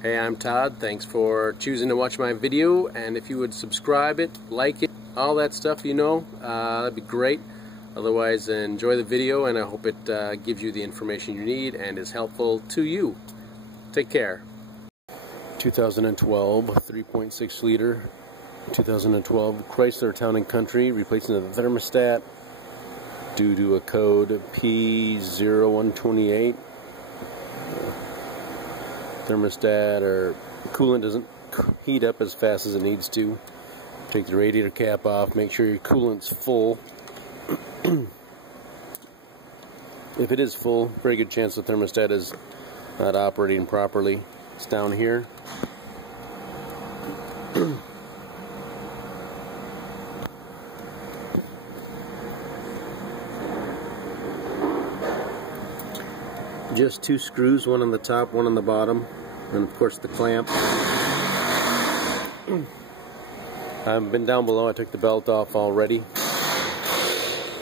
Hey, I'm Todd. Thanks for choosing to watch my video, and if you would subscribe it, like it, all that stuff, you know, that'd be great. Otherwise, enjoy the video, and I hope it gives you the information you need and is helpful to you. Take care. 2012 3.6 liter 2012 Chrysler Town and Country, replacing the thermostat due to a code P0128. Thermostat or coolant doesn't heat up as fast as it needs to. Take the radiator cap off, make sure your coolant's full. If it is full, very good chance the thermostat is not operating properly. It's down here. Just two screws, one on the top, one on the bottom, and of course the clamp. I've been down below, I took the belt off already.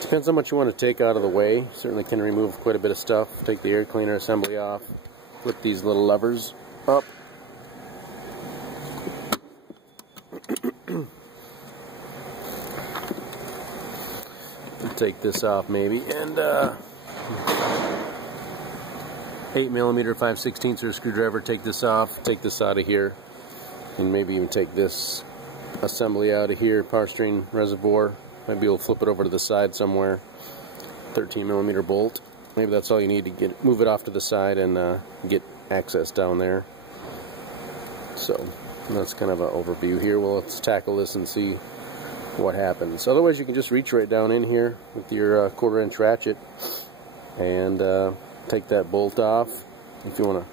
Depends how much you want to take out of the way. Certainly can remove quite a bit of stuff. Take the air cleaner assembly off, flip these little levers up. Take this off maybe, and 8mm 5/16 screwdriver, take this off, take this out of here, and maybe even take this assembly out of here, power steering reservoir. Maybe you'll flip it over to the side somewhere. 13mm bolt. Maybe that's all you need to move it off to the side and get access down there. So that's kind of an overview here. Well, let's tackle this and see what happens. Otherwise, you can just reach right down in here with your 1/4" ratchet and take that bolt off. If you want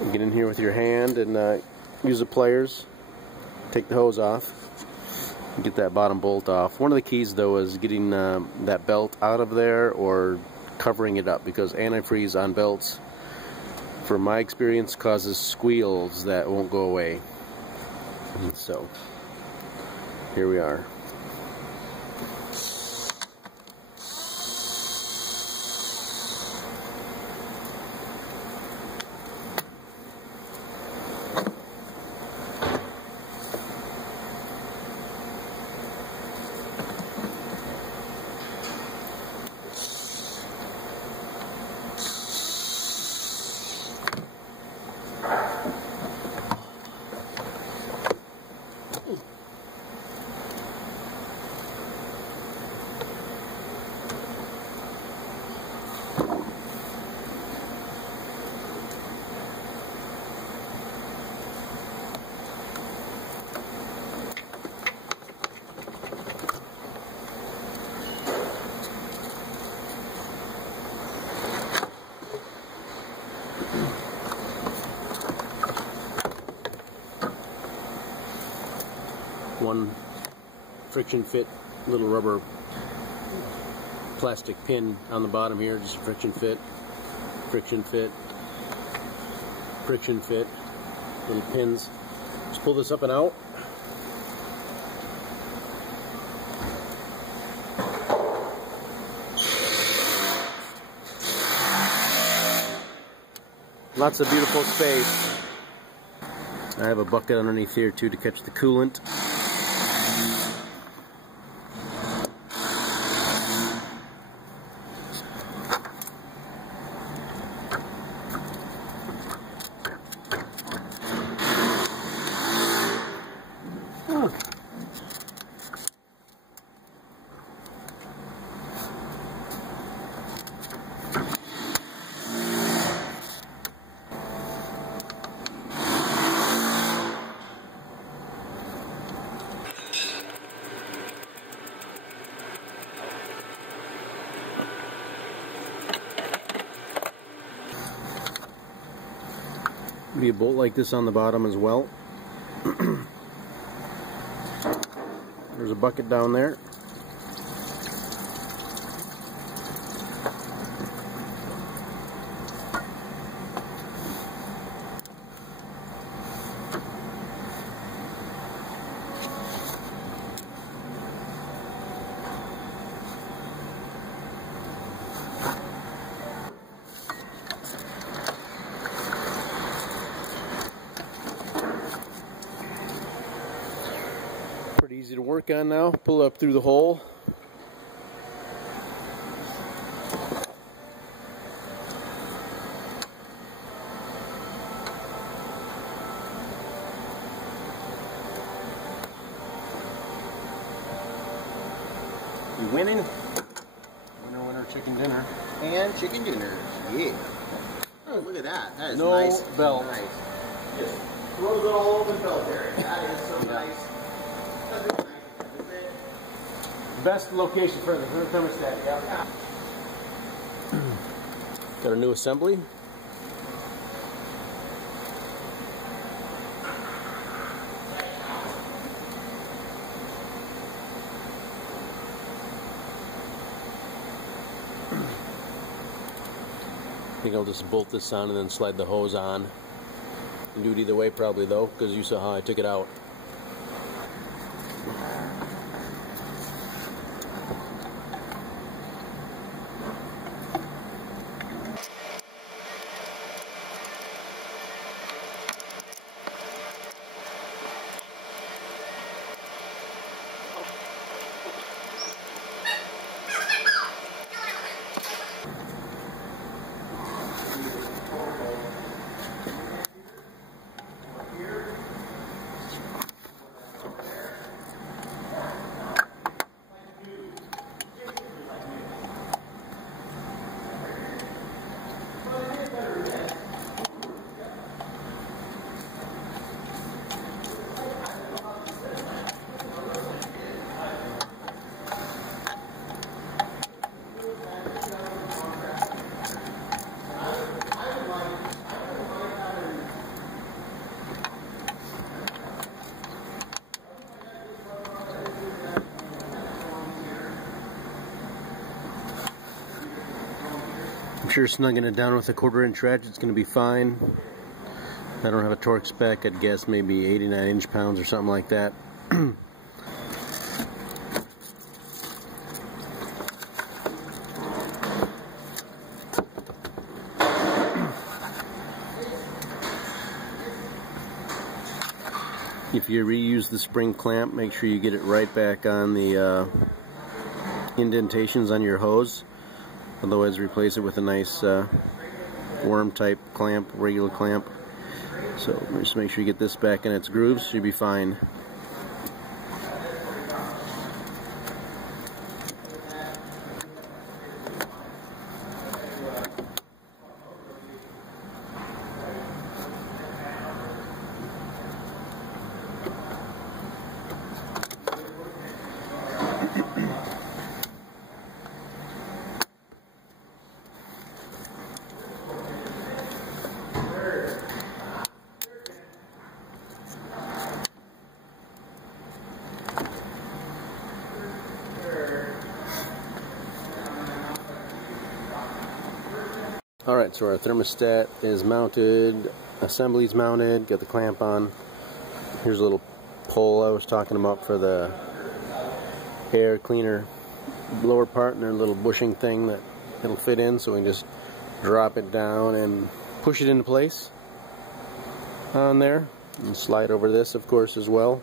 to get in here with your hand and use the pliers, take the hose off, and get that bottom bolt off. One of the keys though is getting that belt out of there or covering it up, because antifreeze on belts, from my experience, causes squeals that won't go away. So here we are. One friction fit little rubber plastic pin on the bottom here, just a friction fit, friction fit, friction fit, little pins. Just pull this up and out. Lots of beautiful space. I have a bucket underneath here too to catch the coolant. Be a bolt like this on the bottom as well. There's a bucket down there. easy to work on now. Pull up through the hole. You winning? Winner, winner, chicken dinner. And chicken dinners. Yeah. Oh, look at that. That is no nice. belt. Nice. Just throws it all open belt there. That is so nice. That's really nice, isn't it? Best location for the thermostat, yeah. Got a new assembly. I think I'll just bolt this on and then slide the hose on. You can do it either way probably though, because you saw how I took it out. I'm sure snugging it down with a 1/4" ratchet is going to be fine. I don't have a torque spec. I'd guess maybe 89 inch-pounds or something like that. If you reuse the spring clamp, make sure you get it right back on the indentations on your hose. Otherwise, replace it with a nice worm type clamp, regular clamp. So just make sure you get this back in its grooves, you'll be fine. Alright, so our thermostat is mounted, assembly's mounted, got the clamp on. Here's a little pole I was talking about for the air cleaner lower part, and there's a little bushing thing that it'll fit in, so we can just drop it down and push it into place on there, and slide over this of course as well.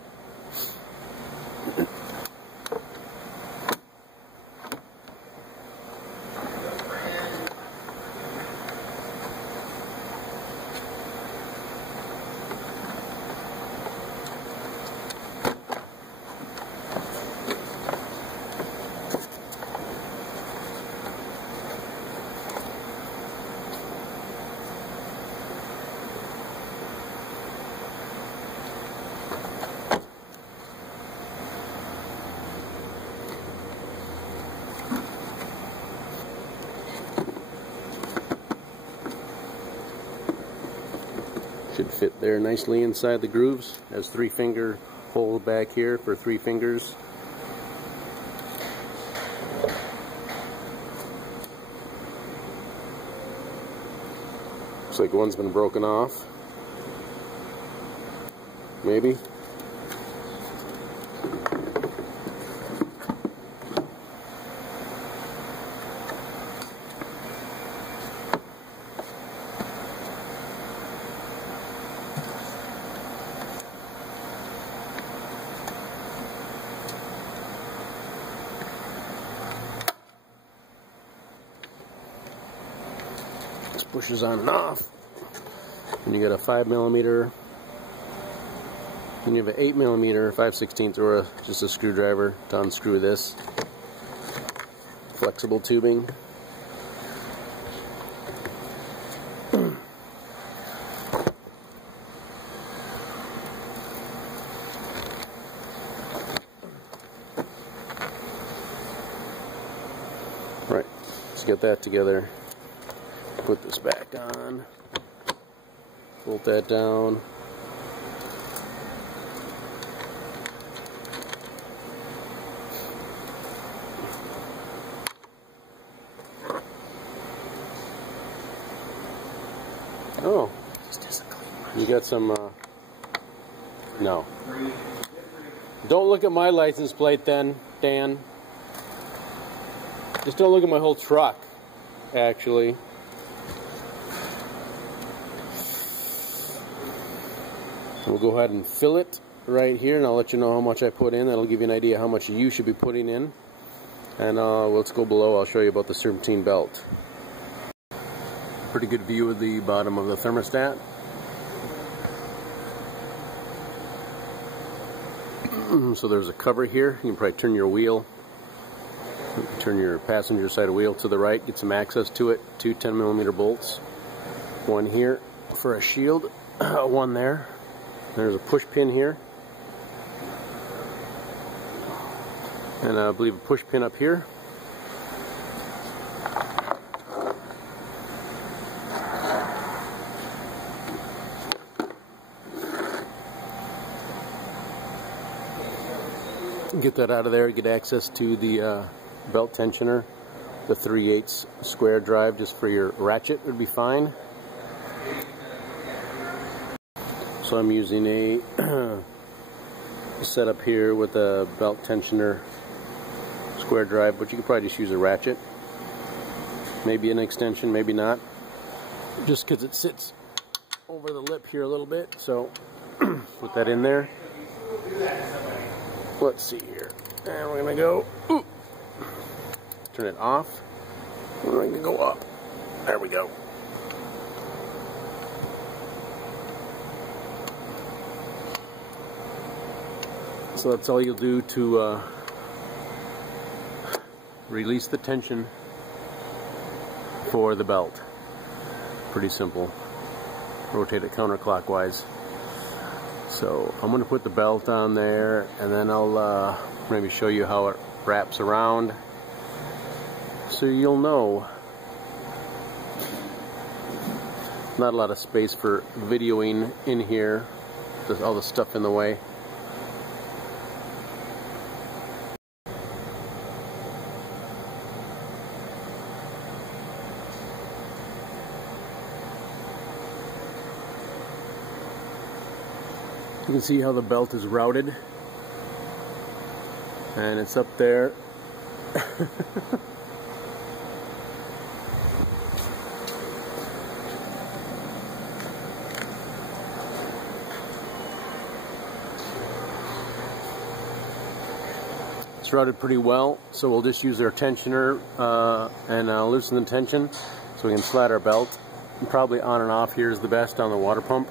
Should fit there nicely inside the grooves. Has 3-finger hole back here for 3 fingers. Looks like one's been broken off. Maybe. pushes on and off. And you got a 5mm. Then you have an 8mm, 5/16, or just a screwdriver to unscrew this. Flexible tubing. Right, let's get that together. Put this back on. Bolt that down. Oh, you got some, no. Don't look at my license plate then, Dan. Just don't look at my whole truck, actually. We'll go ahead and fill it right here, and I'll let you know how much I put in. That'll give you an idea how much you should be putting in. And let's go below. I'll show you about the Serpentine Belt. Pretty good view of the bottom of the thermostat. So there's a cover here. You can probably turn your wheel, turn your passenger side wheel to the right, get some access to it. 2 10mm bolts. One here for a shield, one there. There's a push pin here. And I believe a push pin up here. Get that out of there, get access to the belt tensioner. The 3/8 square drive just for your ratchet would be fine. So I'm using a setup here with a belt tensioner square drive, but you could probably just use a ratchet. Maybe an extension, maybe not. Just because it sits over the lip here a little bit, so put that in there. Let's see here. And we're going to go, ooh, turn it off. We're going to go up. There we go. So that's all you'll do to release the tension for the belt. Pretty simple. Rotate it counterclockwise. So I'm going to put the belt on there, and then I'll maybe show you how it wraps around, so you'll know. Not a lot of space for videoing in here. There's all the stuff in the way. You can see how the belt is routed, and it's up there. It's routed pretty well, so we'll just use our tensioner and loosen the tension so we can slide our belt. And probably on and off here is the best on the water pump.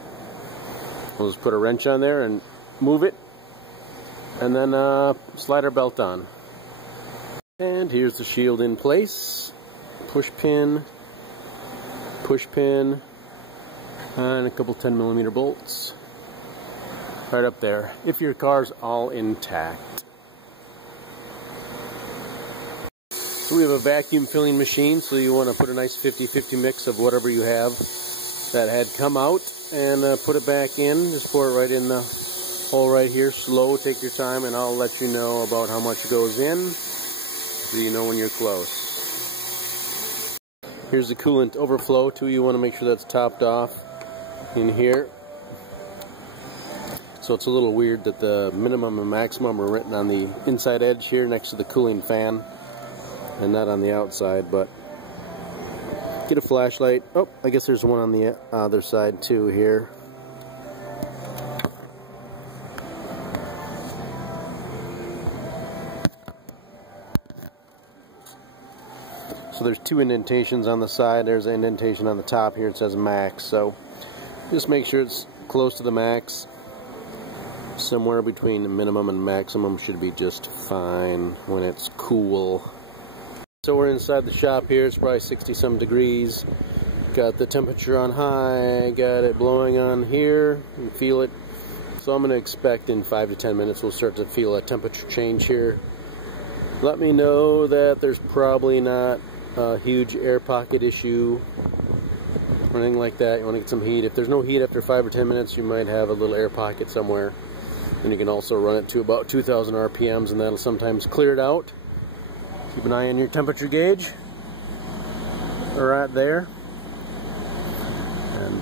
We'll just put a wrench on there and move it, and then slide our belt on. And here's the shield in place. Push pin, and a couple 10mm bolts right up there, if your car's all intact. So we have a vacuum filling machine, so you want to put a nice 50-50 mix of whatever you have that had come out, and put it back in. Just pour it right in the hole right here. Slow, take your time, and I'll let you know about how much goes in, so you know when you're close. Here's the Coolant Overflow too. You want to make sure that's topped off in here. So it's a little weird that the minimum and maximum are written on the inside edge here next to the cooling fan, and not on the outside. But get a flashlight. Oh, I guess there's one on the other side too here. So there's two indentations on the side. There's an indentation on the top here. It says max. So just make sure it's close to the max. Somewhere between the minimum and maximum should be just fine when it's cool. So we're inside the shop here. It's probably 60-some degrees. Got the temperature on high. Got it blowing on here. You can feel it. So I'm going to expect in 5 to 10 minutes we'll start to feel a temperature change here. Let me know that there's probably not a huge air pocket issue or anything like that. You want to get some heat. If there's no heat after 5 or 10 minutes, you might have a little air pocket somewhere. And you can also run it to about 2,000 RPMs, and that'll sometimes clear it out. Keep an eye on your temperature gauge right there. And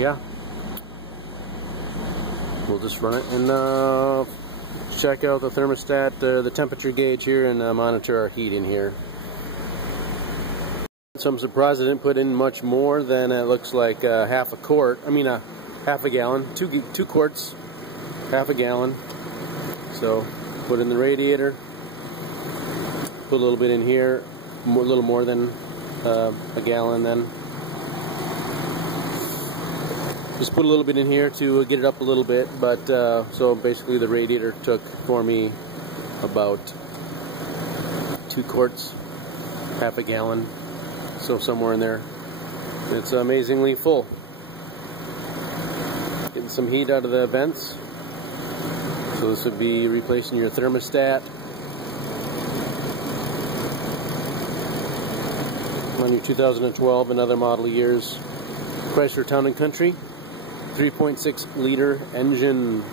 yeah, we'll just run it and check out the thermostat, the temperature gauge here, and monitor our heat in here. So I'm surprised I didn't put in much more than it looks like half a quart. I mean half a gallon, two quarts, half a gallon. So put in the radiator, put a little bit in here, a little more than a gallon then. Just put a little bit in here to get it up a little bit, but so basically the radiator took for me about 2 quarts, half a gallon, so somewhere in there. It's amazingly full. Getting some heat out of the vents. So this would be replacing your thermostat on your 2012 and other model years Chrysler Town and Country 3.6 liter engine.